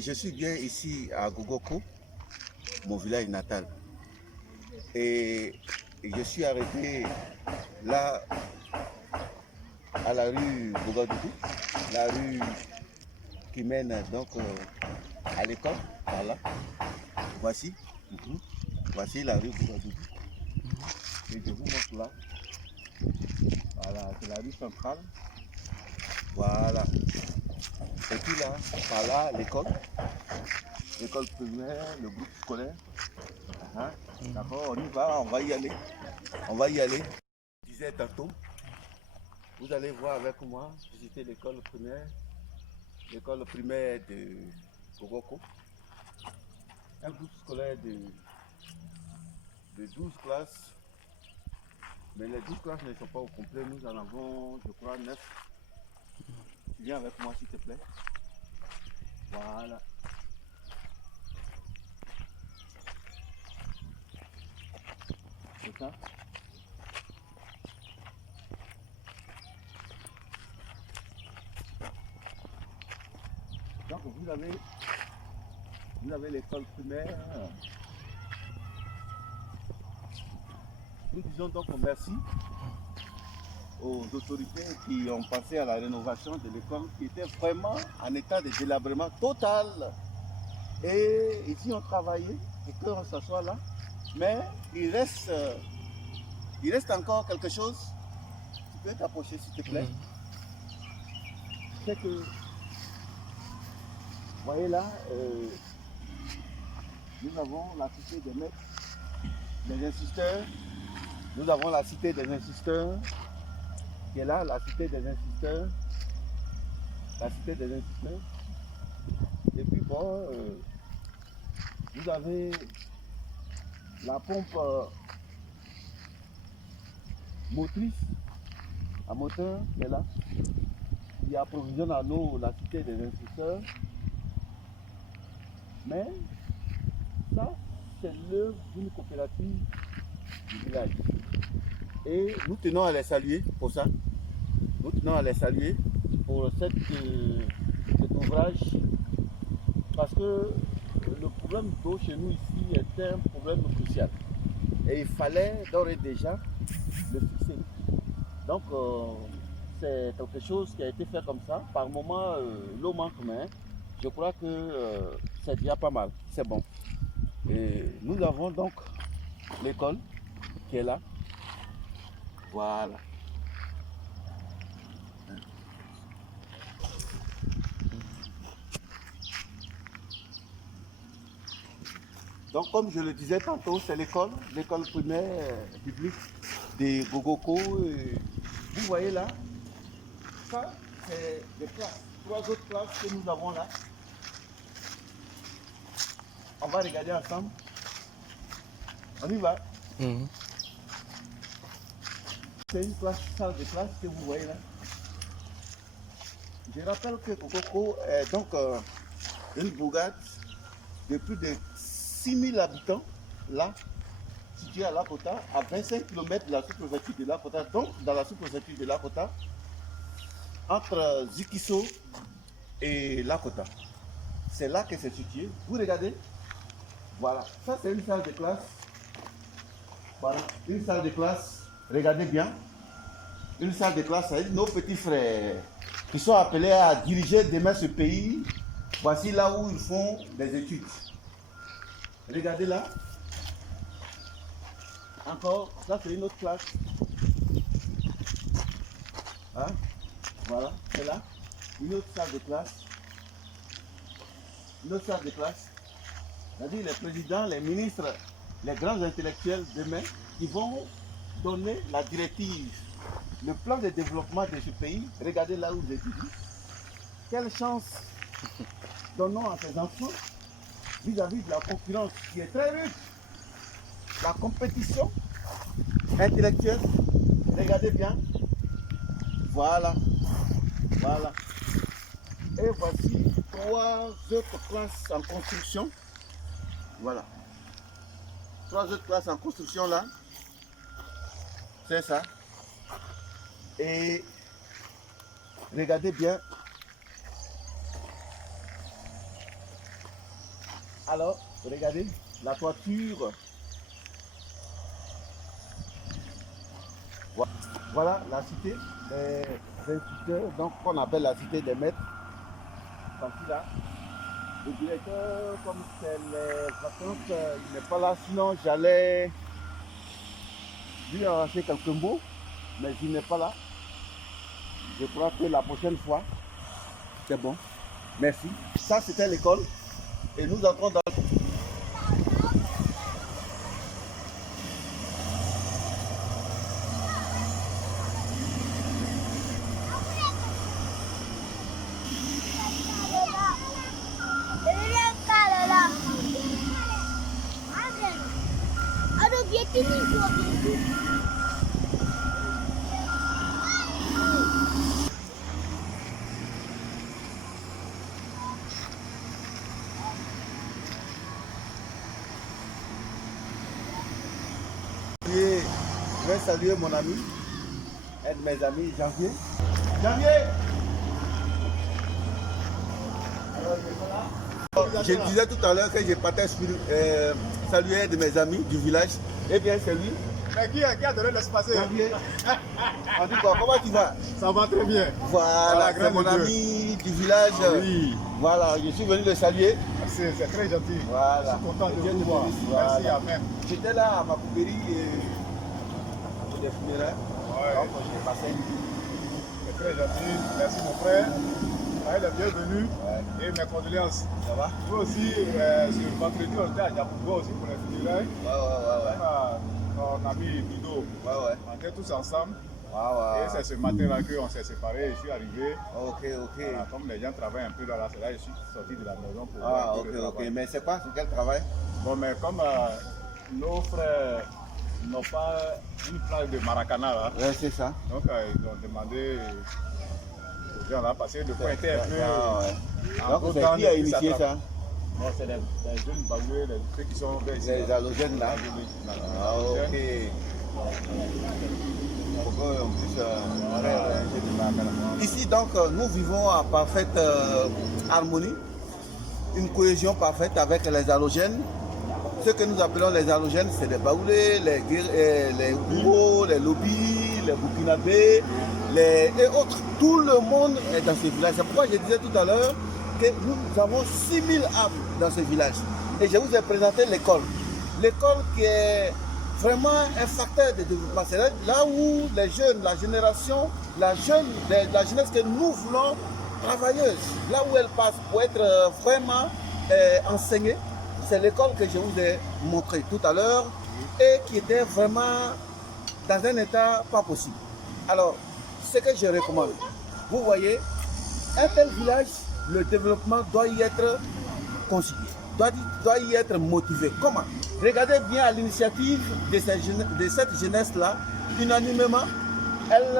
je suis bien ici à Gogoko, mon village natal. Et je suis arrêté là à la rue Bougadougou, la rue qui mène donc à l'école. Voilà. Voici. Voici la rue Bougadougou. Et je vous montre là. Voilà, c'est la rue centrale. Voilà. Et puis là, par là, l'école. L'école primaire, le groupe scolaire. D'accord, on y va, on va y aller. On va y aller. Je disais tantôt, vous allez voir avec moi, visiter l'école primaire de Gogoko. Un groupe scolaire de 12 classes. Mais les 12 classes ne sont pas au complet. Nous en avons, je crois, 9. Tu viens avec moi, s'il te plaît. Voilà. C'est ça. Donc vous avez l'école primaire. Nous disons donc merci aux autorités qui ont passé à la rénovation de l'école qui était vraiment en état de délabrement total. Et ici on travaillait et qu'on s'assoit là. Mais il reste encore quelque chose. Tu peux t'approcher s'il te plaît. C'est que, vous voyez là, nous avons la cité des maîtres, des insisteurs. Nous avons la cité des insisteurs qui est là, la cité des insisteurs. La cité des insisteurs. Et puis bon, vous avez la pompe motrice à moteur qui est là, qui approvisionne à l'eau la cité des insisteurs. Mais ça, c'est l'œuvre d'une coopérative du village. Et nous tenons à les saluer pour ça. Nous tenons à les saluer pour cet ouvrage. Parce que le problème d'eau chez nous ici est un problème crucial. Et il fallait d'ores et déjà le fixer. Donc c'est quelque chose qui a été fait comme ça. Par moment, l'eau manque, mais je crois que c'est déjà pas mal. C'est bon. Et nous avons donc l'école qui est là. Voilà. Donc comme je le disais tantôt, c'est l'école primaire publique de Gogoko. Vous voyez là, ça c'est des classes, 3 autres classes que nous avons là. On va regarder ensemble. On y va. C'est une salle de classe que vous voyez là. Je rappelle que Gogoko est donc une bourgade de plus de 6000 habitants, là, située à Lakota, à 25 km de la sous-préfecture de Lakota, donc dans la sous-préfecture de Lakota, entre Zikiso et Lakota. C'est là que c'est situé. Vous regardez, voilà, ça c'est une salle de classe. Voilà, une salle de classe, regardez bien. Une salle de classe avec nos petits frères qui sont appelés à diriger demain ce pays. Voici là où ils font des études. Regardez là. Encore, ça c'est une autre classe. Hein? Voilà, c'est là. Une autre salle de classe. Une autre salle de classe. C'est-à-dire les présidents, les ministres, les grands intellectuels demain qui vont donner la directive, le plan de développement de ce pays. Regardez là où vous étudiez. Quelle chance donnons à ces enfants vis-à-vis de la concurrence qui est très rude. La compétition intellectuelle, regardez bien. Voilà. Voilà. Et voici 3 autres classes en construction. Voilà. 3 autres classes en construction là. C'est ça. Et regardez bien. Alors, regardez, la toiture. Voilà la cité des instituteurs, donc qu'on appelle la cité des maîtres. Ici là, le directeur, comme c'est les vacances, il n'est pas là, sinon j'allais lui arracher quelques mots, mais il n'est pas là. Je crois que la prochaine fois, c'est bon. Merci. Ça, c'était l'école. Et nous entrons dans... Je vais saluer mon ami, un de mes amis, Janvier. Janvier! Je disais tout à l'heure que je partais saluer un de mes amis du village. Eh bien, c'est lui. Mais qui a donné l'espace? Janvier. On dit quoi? Comment tu vas? Ça va très bien. Voilà, c'est mon ami du village. Oui. Voilà, je suis venu le saluer. C'est très gentil. Voilà. Je suis content de vous voir. Voilà. Merci, Amen. J'étais là à Makuberi pour des funérailles. Ouais. Donc j'ai passé une nuit. C'est très gentil. Merci mon frère. Soyez les bienvenus. Ouais. Et mes condoléances. Ça va? Vous aussi, ce vendredi, on était à Djabougo aussi pour les funérailles. Ouais. Mon ami Bido. Ouais. On était tous ensemble. Ouais. Et c'est ce matin-là qu'on s'est séparés. Je suis arrivé. Ok. Voilà, comme les gens travaillent un peu là, c'est là que je suis sorti de la maison pour Ah, voir un peu le ok. travail. Mais c'est quoi? C'est quel travail? Bon, mais comme nos frères n'ont pas une place de Maracana là, Ouais, c'est ça. donc ils ont demandé aux gens là, parce que de pointer un peu. Ouais. en Donc gros c'est temps, qui a ils initié s'attrapent. ça? Bon, c'est les jeunes baoulés, ceux qui sont vers ici. Les halogènes là? Ah, ok. Pourquoi on puisse ici donc nous vivons en parfaite harmonie, une cohésion parfaite avec les halogènes. Ce que nous appelons les halogènes, c'est les baoulés, les Ouro, les lobbies, les burkinabés, et autres. Tout le monde est dans ce village. C'est pourquoi je disais tout à l'heure que nous avons 6000 âmes dans ce village. Et je vous ai présenté l'école. L'école qui est vraiment un facteur de développement. C'est là où les jeunes, la génération, la jeunesse que nous voulons travailleuse, là où elle passe pour être vraiment enseignée, c'est l'école que je vous ai montré tout à l'heure et qui était vraiment dans un état pas possible. Alors, ce que je recommande, vous voyez, un tel village, le développement doit y être consigné, doit y être motivé. Comment? Regardez bien à l'initiative de cette jeunesse-là, unanimement, elles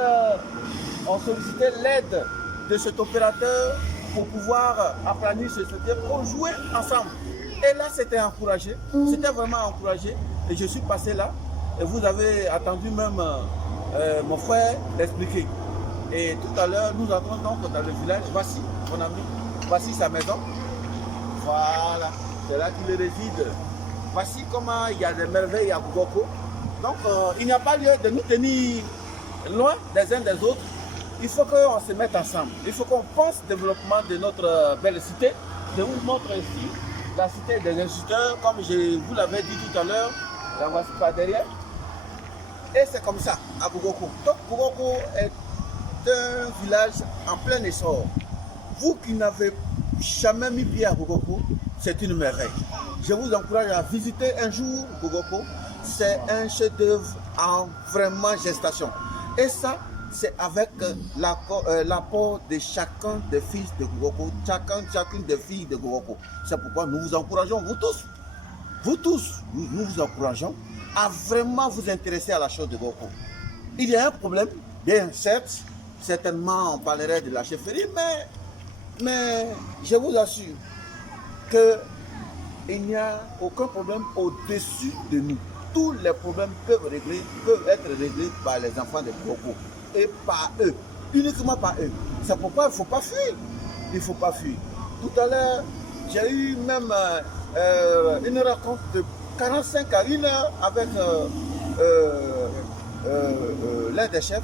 ont sollicité l'aide de cet opérateur pour pouvoir aplanir ce secteur, pour jouer ensemble. Et là, c'était encouragé, c'était vraiment encouragé. Et je suis passé là, et vous avez attendu même mon frère l'expliquer. Et tout à l'heure, nous entrons donc dans le village. Voici mon ami, voici sa maison. Voilà, c'est là qu'il réside. Voici comment il y a des merveilles à Gougoko. Donc, il n'y a pas lieu de nous tenir loin des uns des autres. Il faut qu'on se mette ensemble. Il faut qu'on pense au développement de notre belle cité. Je vous montre ici la cité des instituteurs, comme je vous l'avais dit tout à l'heure. La voici par derrière. Et c'est comme ça à Gougoko. Donc, Gougoko est un village en plein essor. Vous qui n'avez jamais mis pied à Gougoko, c'est une merveille. Je vous encourage à visiter un jour Gougoko. C'est un chef-d'œuvre en vraiment gestation. Et ça, c'est avec l'apport de chacun des fils de Gougoko, chacune des filles de Gougoko. C'est pourquoi nous vous encourageons, vous tous, nous vous encourageons à vraiment vous intéresser à la chose de Gougoko. Il y a un problème, bien certes, certainement on parlerait de la chefferie, mais je vous assure qu'il n'y a aucun problème au-dessus de nous. Tous les problèmes peuvent être réglés par les enfants de Gougoko et par eux, uniquement par eux. C'est pourquoi il ne faut pas fuir. Il ne faut pas fuir. Tout à l'heure, j'ai eu même une rencontre de 45 à 1 heure avec l'un des chefs,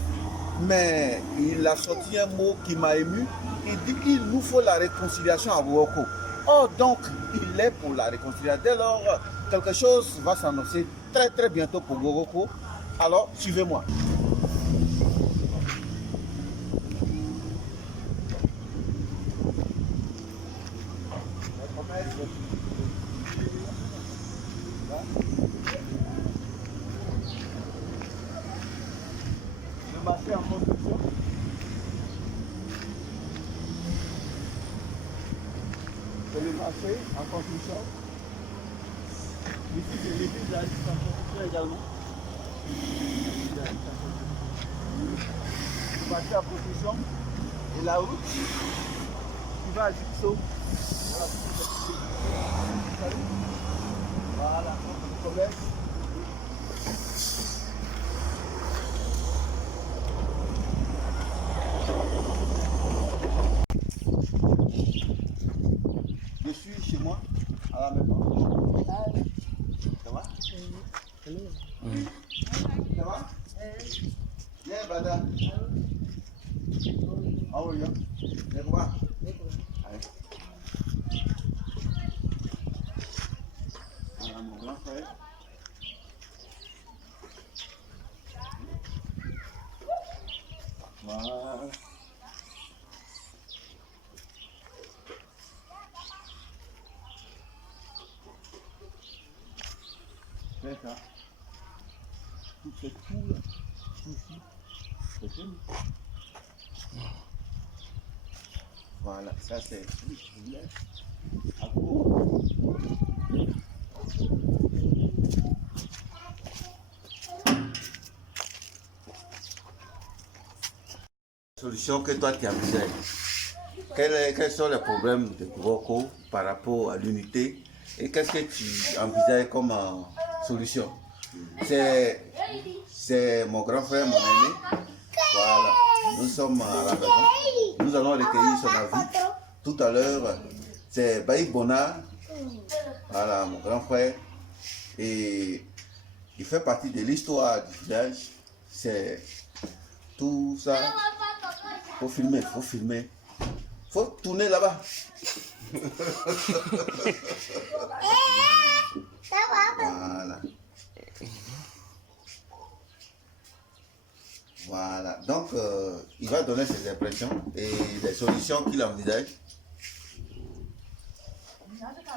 mais il a sorti un mot qui m'a ému. Il dit qu'il nous faut la réconciliation à Bogoko. Or, donc, il est pour la réconciliation. Dès lors, quelque chose va s'annoncer très très bientôt pour Bogoko. Alors, suivez-moi. Le marché en construction. C'est le marché en construction. Ici, c'est l'église en construction également. Le marché en construction. Et la route qui va à Gipso. Voilà, le commerce. Je suis chez moi, à la maison. Ça va? Ça va? Viens, Bada. How are you? Viens voir. Allez. Voilà mon grand frère. Voilà. Fais ça. Tout ce tout là. Ici. C'est fini. Voilà, ça c'est tout ce que je voulais. À court. Solution que toi tu envisages. Quels sont les problèmes de Bogoko par rapport à l'unité et qu'est-ce que tu envisages comme solution? C'est mon grand frère, mon aîné. Voilà, nous sommes à la maison. Nous allons recueillir son avis. Tout à l'heure, c'est Baï Bonard. Voilà, mon grand frère. Et il fait partie de l'histoire du village. C'est tout ça. Faut filmer, faut filmer. Faut tourner là-bas. Voilà. Voilà. Donc, il va donner ses impressions et les solutions qu'il envisage.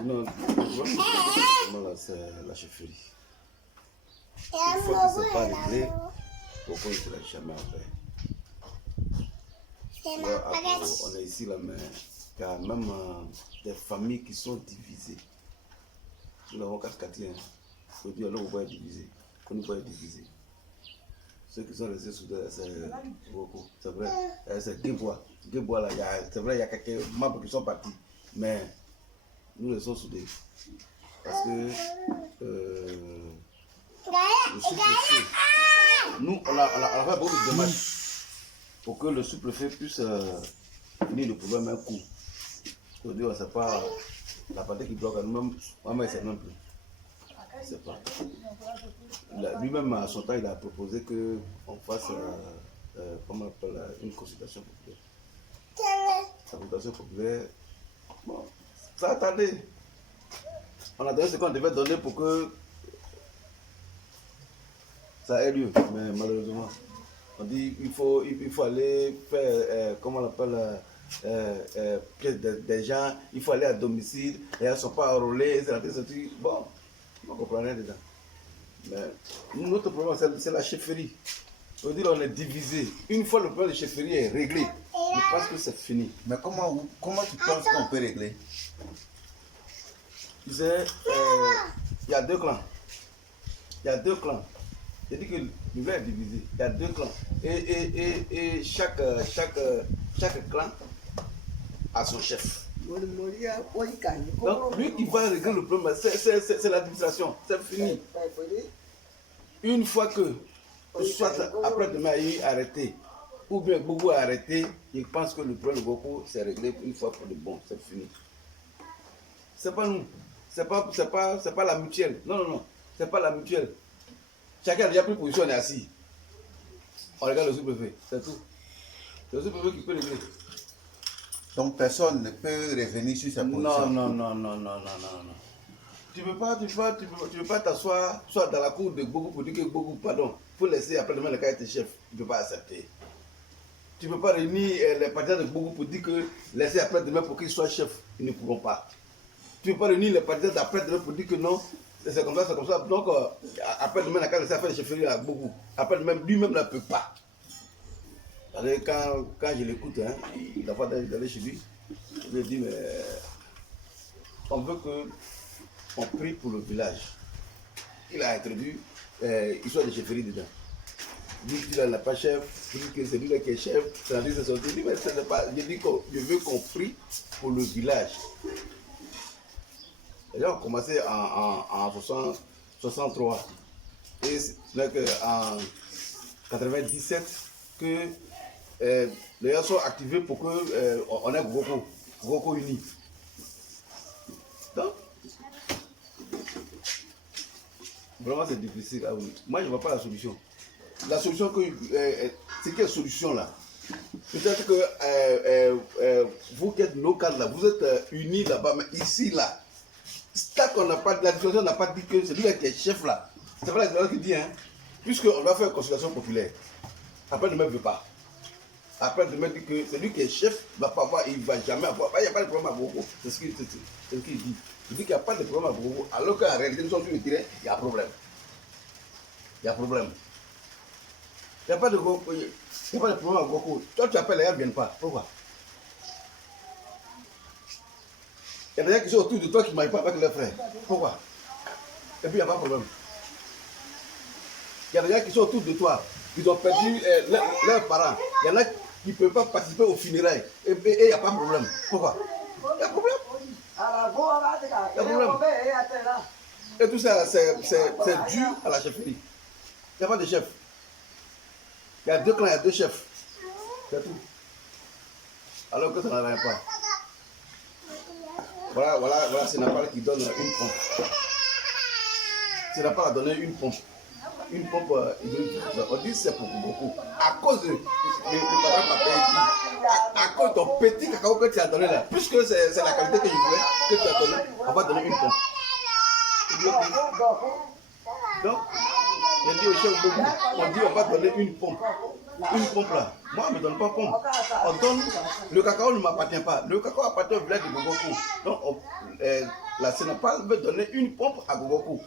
Non, là, c'est la chefferie. Une fois que c'est pas réglé, pourquoi il ne l'a jamais fait? On est ici là, mais il y a même des familles qui sont divisées. Nous avons quatre quartiers. Il faut dire, là, on va être divisé. On va être divisé. Ceux qui sont restés soudés, c'est beaucoup. C'est vrai. C'est deux bois. Deux bois là, c'est vrai, il y a quelques membres qui sont partis. Mais nous les sommes soudés. Parce que le sous-préfet, nous, on a fait beaucoup de démarches pour que le sous-préfet puisse finir le problème un coup. Aujourd'hui, c'est pas la partie qui bloque à nous-mêmes, moi-même, c'est même plus. C'est pas. Lui-même, à son temps, il a proposé qu'on fasse comment on appelle, une consultation populaire. La consultation populaire, bon, ça a tardé. On a donné ce qu'on devait donner pour que ça ait lieu, mais malheureusement, on dit il faut aller faire, comment on appelle, des gens, il faut aller à domicile, et elles ne sont pas enrôlées, c'est bon, on ne comprend rien dedans. Mais notre problème, c'est la chefferie. Aujourd'hui, on est divisé. Une fois le problème de chefferie est réglé, je pense que c'est fini. Mais comment tu penses qu'on peut régler? Tu sais, il y a deux clans. Il y a deux clans. J'ai dit que le village est divisé. Il y a deux clans. Et chaque clan a son chef. Donc, lui qui va régler le problème, c'est l'administration. C'est fini. Une fois que, soit après-demain, il est arrêté, ou bien Bobo est arrêté, il pense que le problème de Boko, c'est réglé une fois pour de bon. C'est fini. C'est pas nous. c'est pas la mutuelle. Non, non, non. C'est pas la mutuelle. Chacun a déjà pris position, on est assis. On regarde le sous-préfet, c'est tout. C'est le sous-préfet qui peut régler. Donc personne ne peut revenir sur sa position. Non. Tu ne peux pas t'asseoir soit dans la cour de Gbogbo pour dire que Gbogbo, pardon, pour laisser après-demain le cas être chef. Tu ne peux pas accepter. Tu ne peux pas réunir les partisans de Gbogbo pour dire que laisser après-demain pour qu'ils soient chefs. Ils ne pourront pas. Tu ne peux pas réunir les partisans d'après-demain pour dire que non, c'est comme ça, c'est comme ça. Donc, après-demain, la laisser faire les chefferies à Gbogbo. Après-demain, lui-même ne peut pas. Quand je l'écoute, hein, il a pas d'aller chez lui, je lui dis, mais on veut qu'on prie pour le village. Il a introduit histoire de chefferie dedans. Il dit qu'il n'a pas chef, il dit que c'est lui qui est chef, c'est lui qui est sorti. Il dit, mais ce n'est pas, je dis que je veux qu'on prie pour le village. Les gens ont commencé en 63. Et c'est en 97 que les gens sont activés pour qu'on ait Goko uni. Donc, vraiment c'est difficile. Ah oui. Moi je ne vois pas la solution. La solution c'est quelle solution là? Peut-être que vous qui êtes nos cadres là, vous êtes unis là-bas, mais ici là, tant qu'on n'a pas, la discussion n'a pas dit que c'est lui qui est chef là. C'est pas la discussion qui dit, hein, puisqu'on va faire une consultation populaire. Après ne me veut pas. Après de me dire que c'est lui qui est chef, il ne va pas avoir, il ne va jamais avoir. Il n'y a pas de problème à Gbogbo. C'est ce qu'il dit. Il dit qu'il n'y a pas de problème à Gbogbo, alors qu'en réalité, nous sommes sur le terrain, il y a problème. Il y a problème. Il n'y a pas de problème à Gbogbo. Toi, tu appelles, les gens ne viennent pas. Pourquoi? Il y a des gens qui sont autour de toi qui ne marchent pas avec leurs frères. Pourquoi? Et puis il n'y a pas de problème. Il y a des gens qui sont autour de toi, ils ont perdu leurs parents. Il y en a qui ne peuvent pas participer aux funérailles. Et il n'y a pas de problème. Pourquoi? Il y a problème. Il y a problème. Et tout ça, c'est dû à la chefferie. Il n'y a pas de chef. Il y a 2 clans, il y a 2 chefs. C'est tout. Alors que ça n'en pas. Voilà, c'est Napal qui donne une pompe. C'est Napal a donné une pompe. Une pompe hydraulique. On dit c'est pour beaucoup. À cause de madame Papa, à cause de ton petit cacao que tu as donné là, puisque c'est la qualité que je voulais, que tu as donné, on va donner une pompe. Donc, j'ai dit au chef Bobo, on dit on va donner une pompe. Une pompe là. Moi, on ne me donne pas pompe. On donne, le cacao ne m'appartient pas. Le cacao appartient au village de Gogokou. Donc, la Sénapal veut donner une pompe à Gogokou.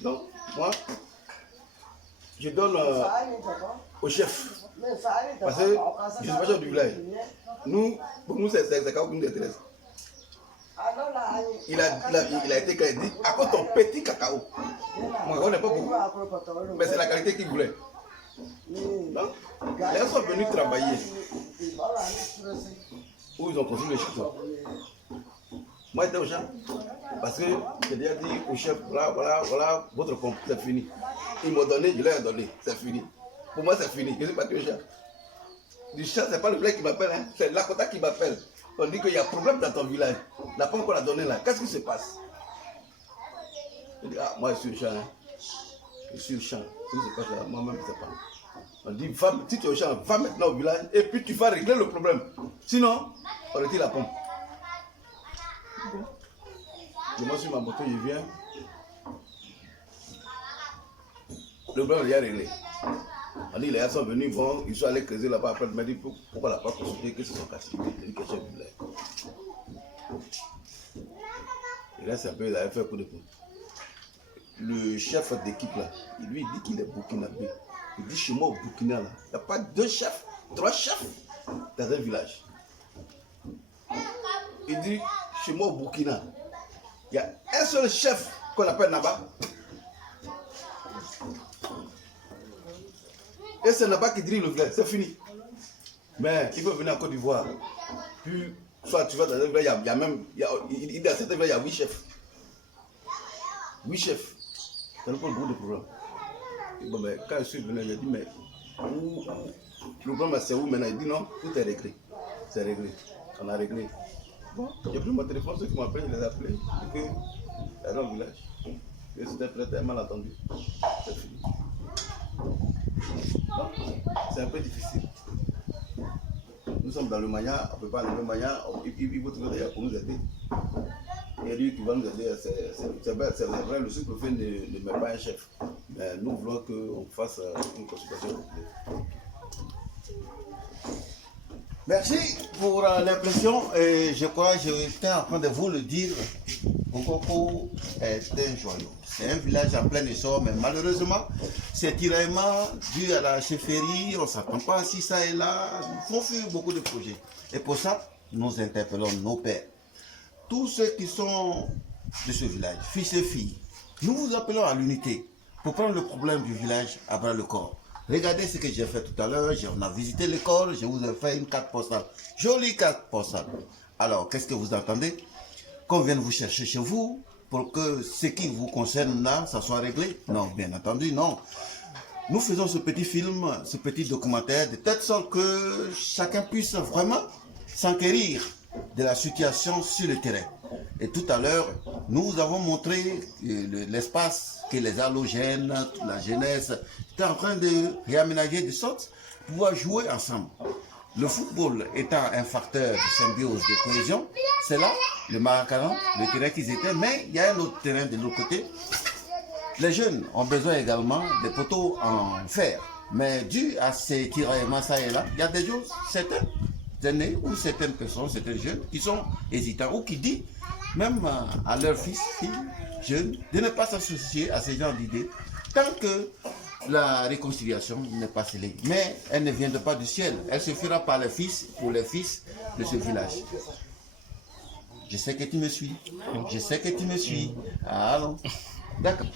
Donc, moi, je donne au chef. Parce que je ne suis pas chef du village. Nous, pour nous, c'est cacao qui nous intéresse. Il a été crédit à cause de ton petit cacao. Mon cacao n'est pas beaucoup. Mais c'est la qualité qu'il voulait. Donc, les gens sont venus travailler. Où ils ont construit le château. Moi, j'étais au champ. Parce que j'ai déjà dit au chef, voilà, votre pompe, c'est fini. Ils m'ont donné, je leur ai donné, c'est fini. Pour moi, c'est fini. Je suis parti au champ. Du champ, ce n'est pas le village qui m'appelle, hein. C'est Lakota qui m'appelle. On dit qu'il y a problème dans ton village. La pompe qu'on a donnée là, qu'est-ce qui se passe? Je dis, ah, moi, je suis au champ. Hein. Je suis au champ. Ce qui se passe là, moi-même, je ne sais pas. On dit, si tu es au champ, va maintenant au village et puis tu vas régler le problème. Sinon, on retire la pompe. Je monte sur ma moto, je viens. Le problème est déjà réglé. On dit, les gars sont venus, bon, ils sont allés creuser là-bas. Après, ils m'ont dit, pourquoi on n'a pas consulté que c'est son cassé? Il dit que c'est village. Et là, c'est un peu, il avait fait un coup de poing. Le chef d'équipe là, il lui dit qu'il est burkinabé. Il dit chez moi au Burkina là, il n'y a pas 2 chefs, 3 chefs dans un village. Il dit chez moi au Burkina, il y a un seul chef qu'on appelle Naba. Et c'est Naba qui dirige le village, c'est fini. Mais il veut venir en Côte d'Ivoire. Puis, soit tu vas dans un village, il y a même, il dit à certains villages, il y a 8 chefs. 8 chefs. Ça nous pose beaucoup de problèmes. Et bon, ben, quand je suis venu, j'ai dit, mais le problème c'est où maintenant? Il dit non, tout est réglé. C'est réglé. On a réglé. Bon, j'ai pris mon téléphone, ceux qui m'appellent, je les ai appelés. Et que, elle est dans le village. Et c'était très malentendu. C'est fini. C'est un peu difficile. Nous sommes dans le Maya, on ne peut pas aller le Maya, il faut trouver d'ailleurs pour nous aider. Et lui qui va nous aider, c'est vrai, le sous-préfet ne met pas un chef. Mais nous voulons qu'on fasse une consultation. Merci pour l'impression. Et je crois que j'étais en train de vous le dire. Gokoko est un joyau. C'est un village en plein essor, mais malheureusement, c'est tiraillement dû à la chefferie. On ne s'attend pas si ça est là. Ils font fuir beaucoup de projets. Et pour ça, nous interpellons nos pères. Tous ceux qui sont de ce village, fils et filles, nous vous appelons à l'unité pour prendre le problème du village à bras le corps. Regardez ce que j'ai fait tout à l'heure, on a visité l'école, je vous ai fait une carte postale, jolie carte postale. Alors, qu'est-ce que vous entendez? Qu'on vienne vous chercher chez vous pour que ce qui vous concerne là, ça soit réglé? Non, bien entendu, non. Nous faisons ce petit film, ce petit documentaire, de telle sorte que chacun puisse vraiment s'enquérir de la situation sur le terrain. Et tout à l'heure, nous vous avons montré l'espace que les halogènes, la jeunesse, étaient en train de réaménager de sorte pour pouvoir jouer ensemble. Le football étant un facteur de symbiose, de cohésion, c'est là le Maracaran, le terrain qu'ils étaient, mais il y a un autre terrain de l'autre côté. Les jeunes ont besoin également des poteaux en fer, mais dû à ces tiraillements ça et là, il y a des choses, certains aînés ou certaines personnes, certains jeunes qui sont hésitants ou qui disent même à leurs fils, filles, jeunes, de ne pas s'associer à ces genres d'idées tant que la réconciliation n'est pas scellée. Mais elle ne vient pas du ciel, elle se fera par les fils, pour les fils de ce village. Je sais que tu me suis, je sais que tu me suis. Allons, d'accord.